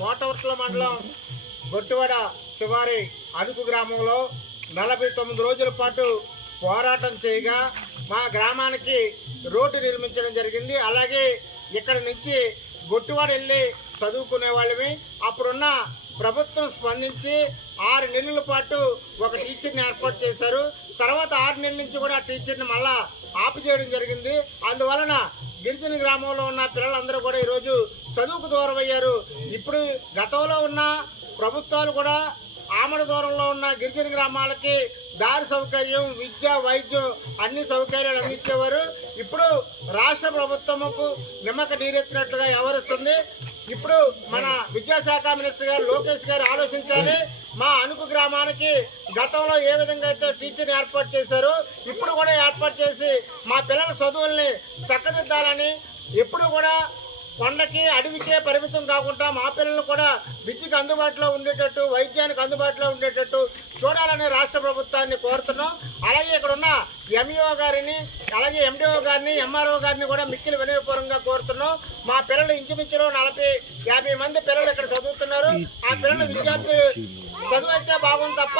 కోటవర్తుల మండలం గొట్టువడ శివారి అరుకు గ్రామంలో నలభై తొమ్మిది రోజుల పాటు పోరాటం చేయగా మా గ్రామానికి రోడ్డు నిర్మించడం జరిగింది. అలాగే ఇక్కడ నుంచి గొట్టువాడ వెళ్ళి చదువుకునే వాళ్ళమి. అప్పుడున్న ప్రభుత్వం స్పందించి ఆరు నెలల పాటు ఒక టీచర్ని ఏర్పాటు చేశారు. తర్వాత ఆరు నెలల నుంచి కూడా ఆ టీచర్ని మళ్ళా ఆపు చేయడం జరిగింది. అందువలన గిరిజన గ్రామంలో ఉన్న పిల్లలందరూ కూడా ఈరోజు చదువుకు దూరం అయ్యారు ఇప్పుడు గతంలో ఉన్న ప్రభుత్వాలు కూడా ఆమడ దూరంలో ఉన్న గిరిజన గ్రామాలకి దారి సౌకర్యం విద్య వైద్యం అన్ని సౌకర్యాలు అందించేవారు. ఇప్పుడు రాష్ట్ర ప్రభుత్వముకు నిమ్మక నీరెత్తినట్లుగా వ్యవహరిస్తుంది. ఇప్పుడు మన విద్యాశాఖ మినిస్టర్ గారు లోకేష్ గారు ఆలోచించాలి. మా అనుకు గ్రామానికి గతంలో ఏ విధంగా అయితే టీచర్ ఏర్పాటు చేశారో ఇప్పుడు కూడా ఏర్పాటు చేసి మా పిల్లల చదువుల్ని చక్కదిద్దాలని ఎప్పుడు కూడా కొండకి అడవికే పరిమితం కాకుండా మా పిల్లలు కూడా విద్యకు అందుబాటులో ఉండేటట్టు వైద్యానికి అందుబాటులో ఉండేటట్టు చూడాలని రాష్ట్ర ప్రభుత్వాన్ని కోరుతున్నాం. అలాగే ఎంఈఓ గారిని అలాగే ఎండిఓ గారిని ఎంఆర్ఓ గారిని కూడా మిక్కిలి వినయపూర్వకంగా కోరుతున్నాం. మా పిల్లలు ఇంచుమించులో నలభై యాభై మంది పిల్లలు ఇక్కడ చదువుతున్నారు. ఆ పిల్లలు విద్యార్థులు చదువు అయితే బాగుంది తప్ప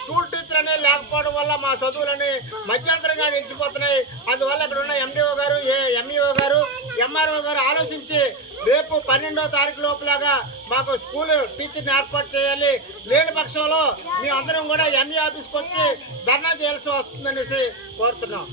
స్కూల్ టీచర్ అనేది లేకపోవడం వల్ల మా చదువులని మధ్యంతరంగా నిలిచిపోతున్నాయి. అందువల్ల ఇక్కడ ఉన్న ఎండిఓ గారు ఏ ఎంఈఓ గారు ఎంఆర్ఓ గారు ఆలోచించి రేపు పన్నెండో తారీఖు లోపలగా మాకు స్కూల్ టీచర్ని ఏర్పాటు చేయాలి. లేని పక్షంలో మేము అందరం కూడా ఎంఈ ఆఫీస్కి వచ్చి ధర్నా చేయాల్సి వస్తుందనేసి కోరుతున్నాం.